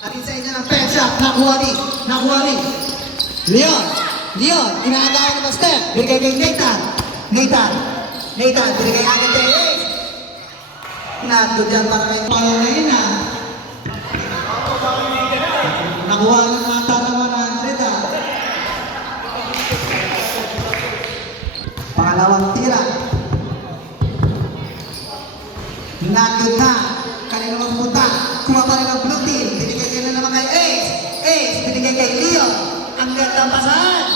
Atin sa inyo ng pen shot. Nakuha ni. Leon, inaagawan ni Master. Binigay kay Nathan, binigay agad kay Ace. Nato dyan para kay Pangalain na. Nakuha ng mata ng 100 ah. Pangalawang tira. Nagod na. Kanina magpunta. Kuha pa rin ang blue team. Binigay na naman kay Ace, binigay kay Leon. Ang gandang pasahan.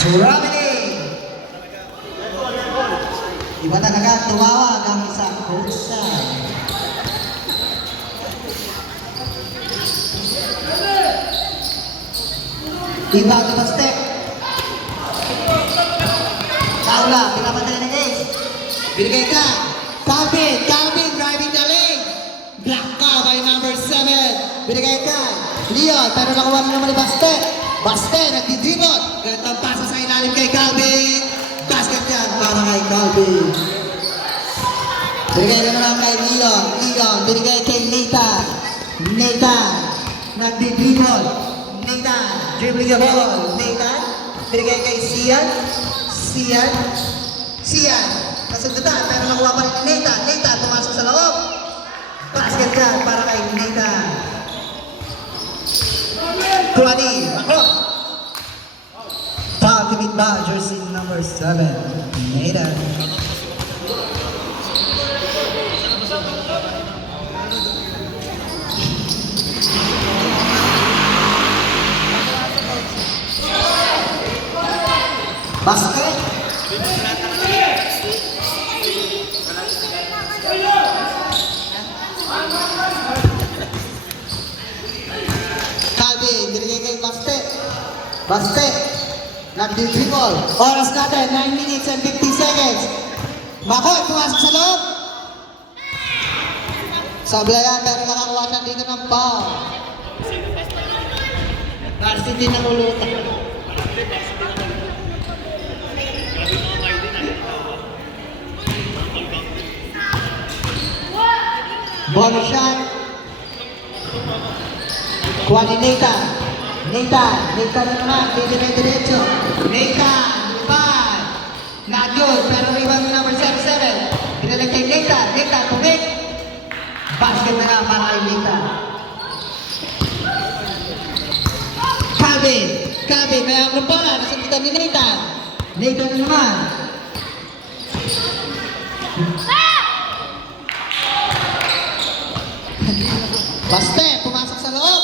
Turamini. Iba talaga tumawag ang isang coach sa. Iba ang step. Kaula, pinapatay ng Ace. Binigay ka. Calvin driving the lane. Block ka by number 7. Binigay ka. Leon, pero nakuha rin naman ni Baste, nagdidribot. Ganitong pasa sa ilalim kay Calvin. Basket yan para kay Calvin. Binigay ka naman kay Leon. Binigay kay Nathan, nagdidribot. Nathan, dribbling the ball. Nathan, binigay kay Sian. Nasundutan, pero nakuha pa rin ni Nathan, pumasok sa loob. Basket yan para kay Nathan. Kulani, Macron. Foul commit ba, jersey number 7, Nathan. Basket. Calvin, binigay kay Baste, nagdi-dribble. Oras natin, 9 minutes and 50 seconds. Makoy, pumasok sa loob. Sablayan, pero nakakuha siya dito ng foul. Varsity na lulutan. Bonus shot. Kuha ni Nathan na naman, diretso. Nathan, lipad. Not good, pero rebound ni number 77. Pinalag kay Nathan, tumik. Basket na nga para kay Nathan. Calvin, may ang bola, nasundutan ni Nathan na naman. Baste, pumasok sa loob.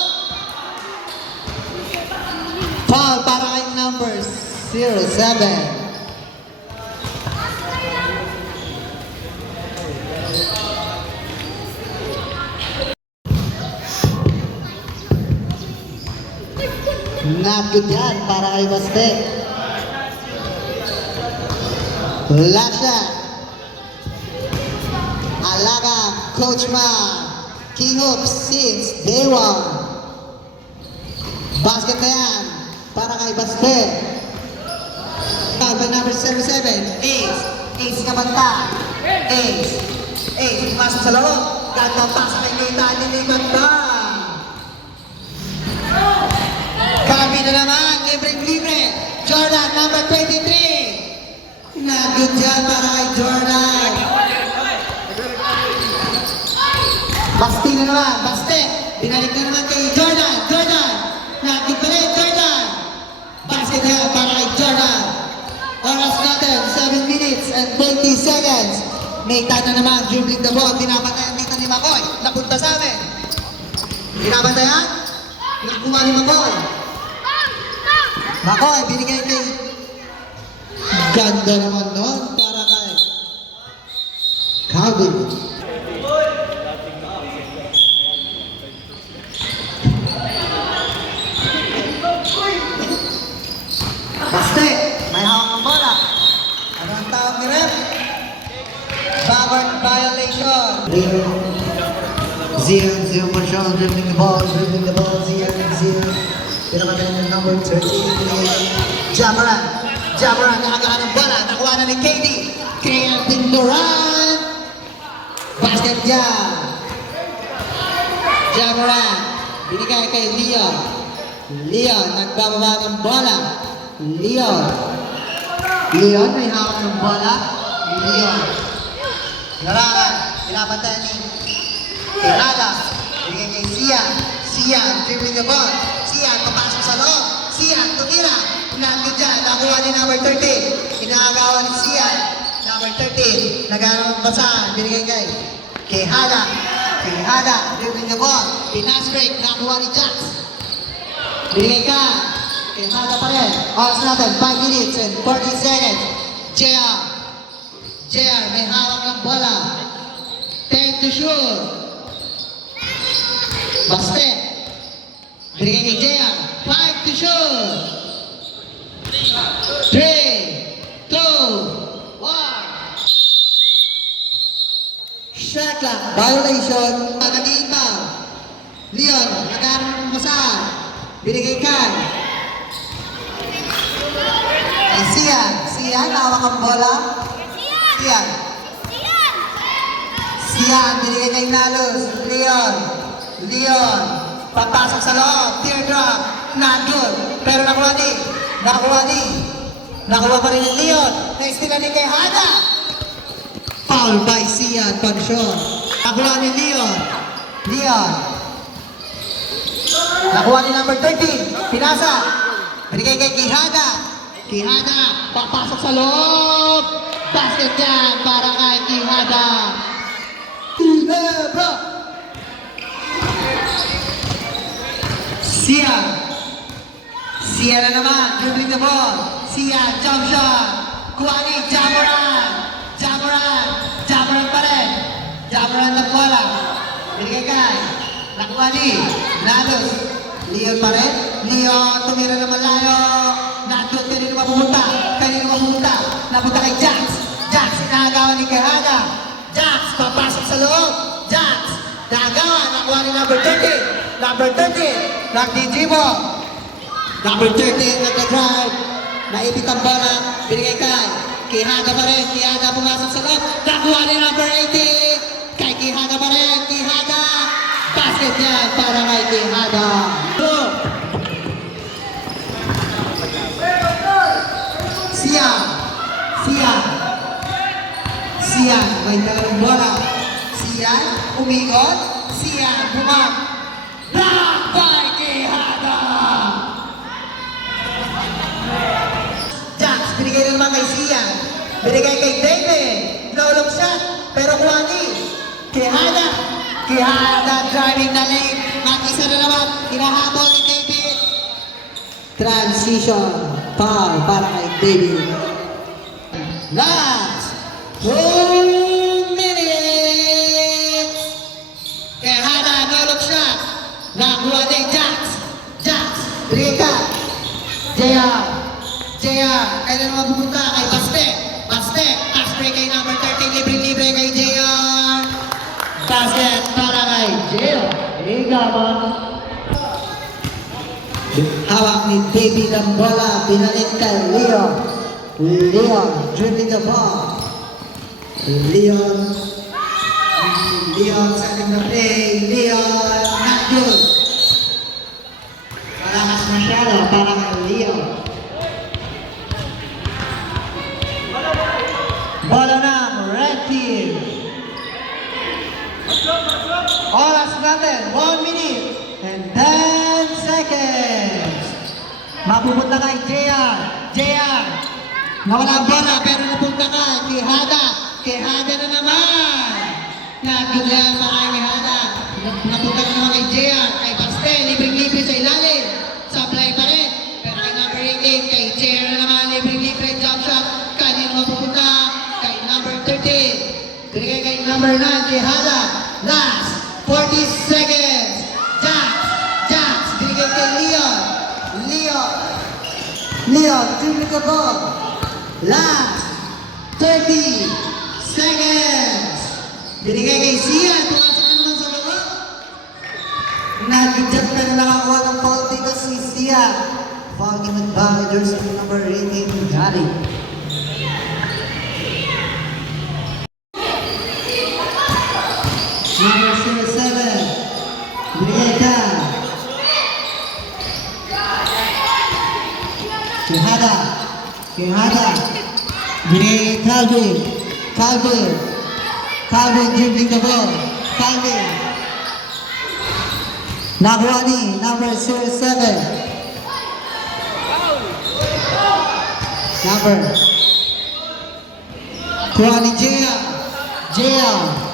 Foul para kay number 07. Not good yan para kay Baste. Lasha. Alaga, Coach Man. King Hoops since day 1. Basket na yan para kay Baste. By number 77, Ace kabanta. Ace, pumasok sa loob. Gagawang pasa kay Nathan, nilipat ba? Calvin na naman, libre. Jordan, number 23. Nagod yan para kay Jordan. Baste na naman, binalik na naman kay Jordan, nagod pa rin, Jordan. Basket na yan para kay Jordan. Oras natin, 7 minutes and 20 seconds. Nathan na naman, dribbling the ball, pinapatayan dito ni Makoy. Napunta sa amin. Pinapatayan, nakuha ni Makoy. Makoy, binigay kay... Ganda naman nun para kay Calvin. Baste, may hawak ng bola. Ano ang tawag ni Rep? Backward violation. Zion Marshall dribbling the ball, Zion. Pinapatayan ng number 13. Jamoran, nakagaan ng bola. Nakuha na ni KD. Kevin Durant. Basket niya. Jamoran. Binigay kay Leon. Leon, nagbababa ng bola. Leon. Leon, may hawak ng bola. Leon. Larangan. Pinapatayan ni Kenada. Binigay kay Sian. Sian, dribbling the ball. Sian, papasok sa loob. Sian, tumira. Nandun dyan, nakuha ni number 13. Inaagawan ni Sian. Number 13, nagano ng basahan. Binigay kay Hada. Kay Hada, dribbling the ball. Pinas break, nakuha ni Jax. Binigay kay Hada pa rin. Oras natin, 5 minutes and 40 seconds. JR. JR, may hawak ng bola. 10 to shoot. Baste. Binigay kay JR. 5 to shoot. 3, 2, 1. Shot clock. Violation. Nag-iimpaw. Leon, nag-aaral ng basahan. Binigay kay Sian. Sian, hawak ang bola. Sian. Sian, binigay kay Nalos. Leon. Leon, papasok sa loob. Teardrop. Nandun. Pero nakuha ni. Nakuha pa rin ni Leon. Naistila ni kay Hada. Foul by Sian. Pag-shot. Nakuha ni Leon. Leon. Nakuha ni number 13. Pinasa. Binigay kay Quijada. Quijada. Papasok sa loob. Basket yan para kay Quijada. Lebra. Sian. Sian na naman. Dribbling the ball. Sian. Jump shot. Kuha ni Jamoran. Jamoran pa rin. Jamoran na bola. Binigay kay. Nakuha ni Nalos. Leon pa rin. Leon, tumira na malayo. Nandun, kanino mapupunta? Napunta kay Jax. Jax, inaagawan ni Quijada. Jax, papasok sa loob. Jax, naagawan. Nakuha ni number 13. Number 13, nagdi-dribble. Number 13, nagda-drive. Naipit ang bola. Binigay kay Quijada pa rin. Quijada pumasok sa loob. Nakuha ni number 18. Kay Quijada pa rin. Quijada. Basket niya para kay Quijada. Sian, may dalang bola. Sian, umikot. Sian, bumag. Block by Quijada. Jax, binigay na naman kay Sian. Binigay kay David. Naulog siya. Pero kuha ni Quijada. Quijada driving na lane. Mag-isa na naman. Hinahabol ni David. Transition. Foul para kay David. Last 2 minutes. Quijada, naulog siya. Nakuha ni Jax. Jax, binigay ka. JR, kaya na naman pupunta kay Baste. Pass break kay number 13. Libre kay JR. Basket para kay JR. Igaman. Hawak ni David ang bola. Pinalit kay Leon. Leon, dribbling the ball. Leon setting the play. Leon, not good. Malakas masyado para kay Leon. Bola ng red team. Oras natin, 1 minute and 10 seconds. Mapupunta kay JR. Nawala ang bola pero napunta ka. Quijada na naman. Nagdulaan pa kay Quijada. Napunta na naman kay JR. Kay Baste, libre sa ilalim. Supply pa rin. Pero kay number 18, kay JR na naman. Libre jump shot. Kanino mapupunta? Kay number 13. Binigay kay number 9, Quijada. Last 40 seconds. Jax. Binigay kay Leon. Dribbling the ball. Last 30 seconds. Binigay kay Sian. Pumasok na naman sa loob. Nag-jump na nakakuha ng foul dito si Sian. Foul in the back. Jersey number 18, Gary. Number 07, Binigay ka. Quijada. Quijada. Binigay Calvin. Calvin. Calvin dribbling the ball. Calvin. Nakuha ni number 07. Number. Kuha ni Jaya. Jaya.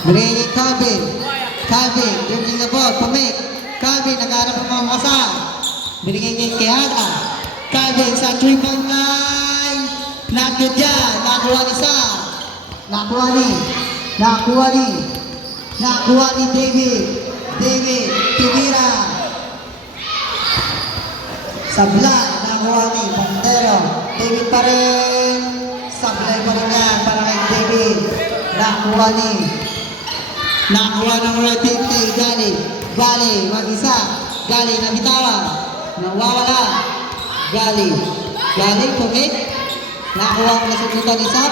Binigay kay Calvin. Calvin dribbling the ball. Pamik. Calvin nagharap ang mga makasal. Binigay kay Quijada. Calvin sa 3-point line. Not good yan. Nakuha ni Sam. Nakuha ni David. David. Tumira. Sablay. Nakuha ni Bandero. David pa rin. Sablay pa rin yan para kay David. Nakuha ng rotate kay Gali. Gali, mag-isa. Gali, nabitawan. Nawawala. Gali. Gali, pumik. Nakuha ang nasunutan ni Sam.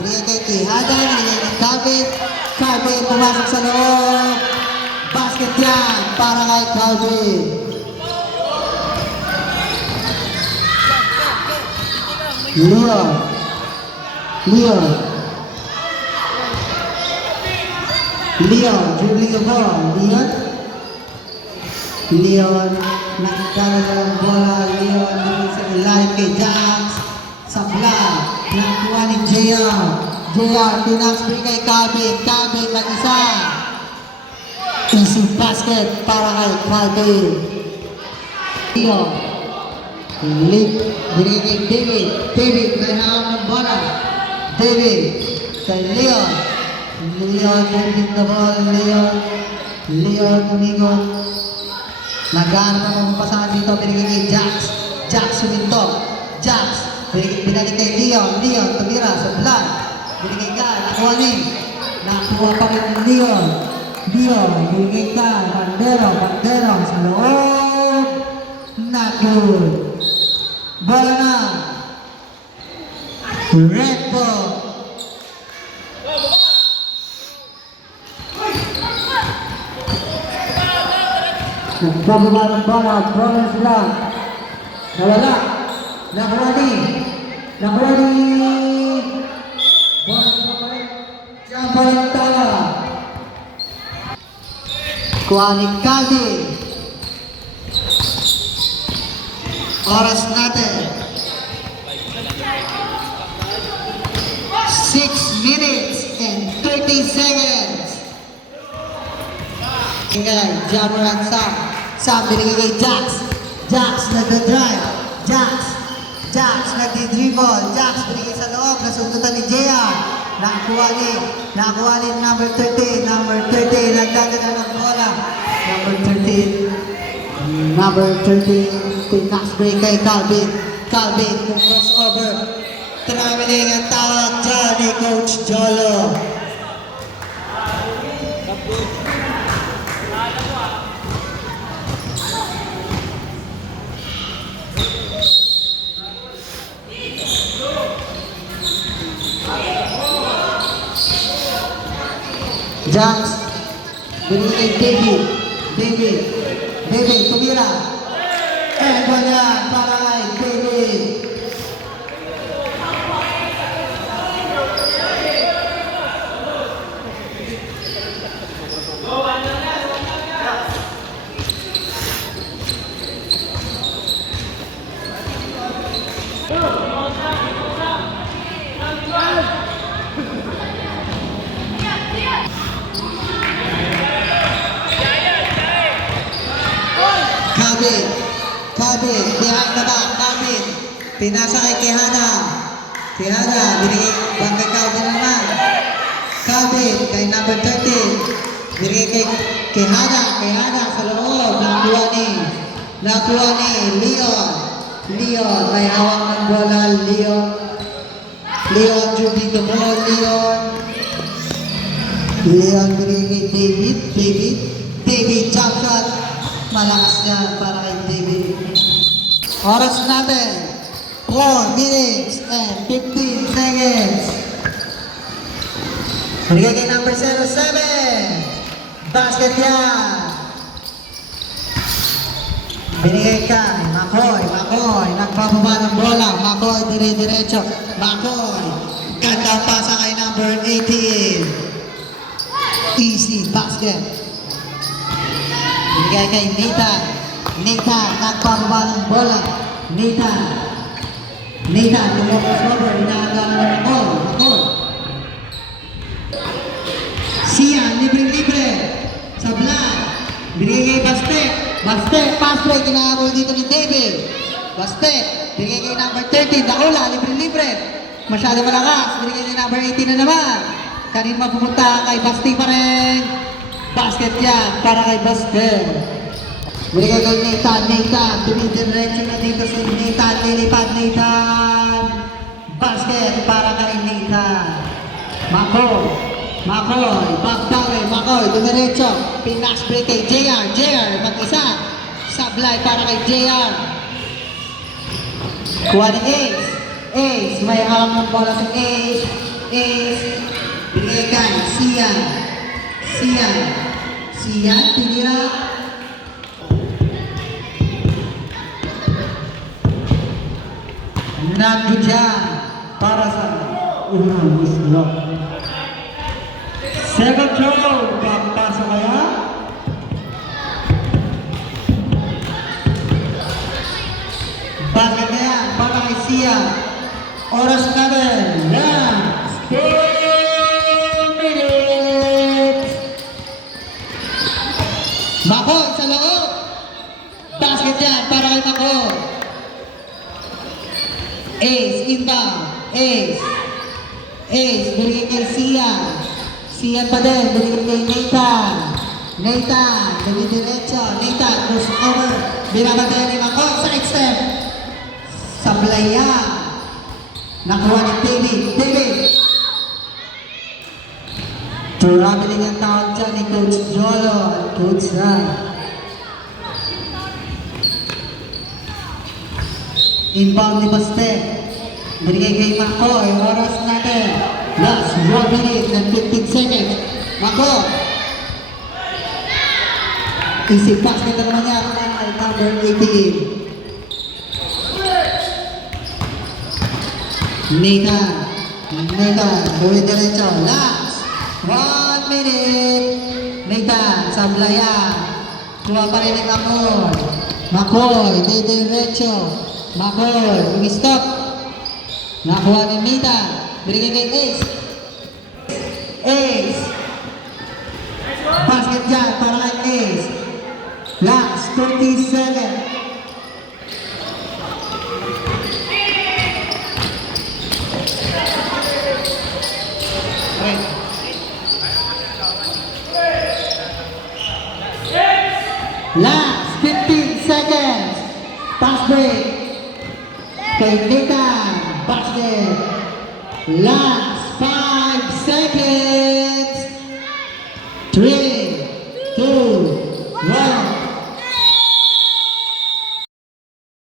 Binigay kay Quijada. Binigay kay Calvin. Calvin, pumasok sa loob. Basket yan para kay Calvin. Leon. Leon. Leon, dribbling the ball. Leon. Leon, nakikala ng bola. Leon, sa ilalim kay Jax. Sabla, nakuha ni JR. JR, tinaksbring kay Calvin. Calvin, mag-isa. Easy basket para kay Calvin. Leon. Lead, binigay kay David. David, may hawak ng bola. David, kay Leon. Leon, dribbling the ball. Leon, umingon. Naghanap ang pasangan dito, binigay kay Jax. Jax, suminto. Jax, binalik kay Leon. Leon, tumira sa blood. Binigay ka, nakuha ni. Nakuha pa rin ng Leon. Leon, binigay ka. Bandero sa loob. Not good. Bola na. Red ball. Nagbababa ng bola, bonus lang. Nawala. Nakuha ni. Bonus pa rin. Diyan pa rin tayo. Kuha ni Calvin. Oras natin. 6 minutes and 30 seconds. Ingay, Jamoran Sam. Sam binigay kay Jax. Jax nagda-drive. Jax nagdi-dribble. Jax binigay sa loob. Nasundutan ni JR. Nakuha ni number 13. Number 13. Nagdadala ng bola. Number 13. Pinax break kay Calvin. Calvin kung crossover. Traveling ang tawag dyan ni Coach Jolo. Jax, binigay kay David, tumira. Wala para kay David. Calvin, behind the back, Calvin. Pinasa kay Quijada. Quijada, binigay bang kay Calvin naman. Calvin, kay number 13. Binigay kay Quijada sa loob. Nakuha ni Leon. Leon, may hawak ng bola. Leon, dribbling the ball. Leon, binigay kay David, jump shot. Malakas yan para kay David. Oras natin, 4 minutes and 15 seconds. Binigay kay number 07. Basket yan. Binigay kay Makoy. Nagbababa ng bola. Makoy, dire-diretso. Makoy. Ganda ang pasa kay number 18. Easy basket. Binigay kay Nathan. Nagbababa ng bola. Nathan, lumabas over. Inaagalan ng Makoy. Sian, libre. Sablay. Binigay kay Baste, pass play, kinahabol dito ni David. Baste, binigay kay number 13, Daula, libre. Masyado malakas, binigay kay number 18 na naman. Kanin mapupunta kay Baste pa rin. Basket yan, para kay Baste. Binigay kay Nathan, tumidiretso na dito si Nathan, lilipad Nathan. Basket para kay Nathan. Makoy, Makoy, dumiretso. Pinas break kay JR, mag-isa. Sablay para kay JR. Kuha ni Ace, may hawak ng bola si Ace, binigay kay Sian, tinira. Nagdyan para sa unang slot. Second throw, papasa kaya? Basket na yan, para kay Sia. Oras natin, last 4 minutes. Makoy sa loob. Basket yan, para kay Makoy. Ace, inbound. Ace, binigay kay Sia pa din, binigay kay Nathan, dumidiretso. Nathan, goes over. Binabatayan ni Makoy, side step. Sablaya. Nakuha ni David. Traveling ang tawag dyan ni Coach Jolo at Coach Ran. Inbound ni Baste. Binigay kay Makoy, oras natin. Last 1 minute and 15 seconds. Makoy. Easy basket na naman niya kay number 18. Nathan, dumidiretso. Last 1 minute. Nathan, sablaya. Kuha pa rin ang Makoy, didiretso. Makoy, stop. Nakuha ni Nathan. Binigay kay Ace. Basket dyan para kay Ace. Last 30 seconds. Last 15 seconds. Pass break. Kay Nathan. Basket. Last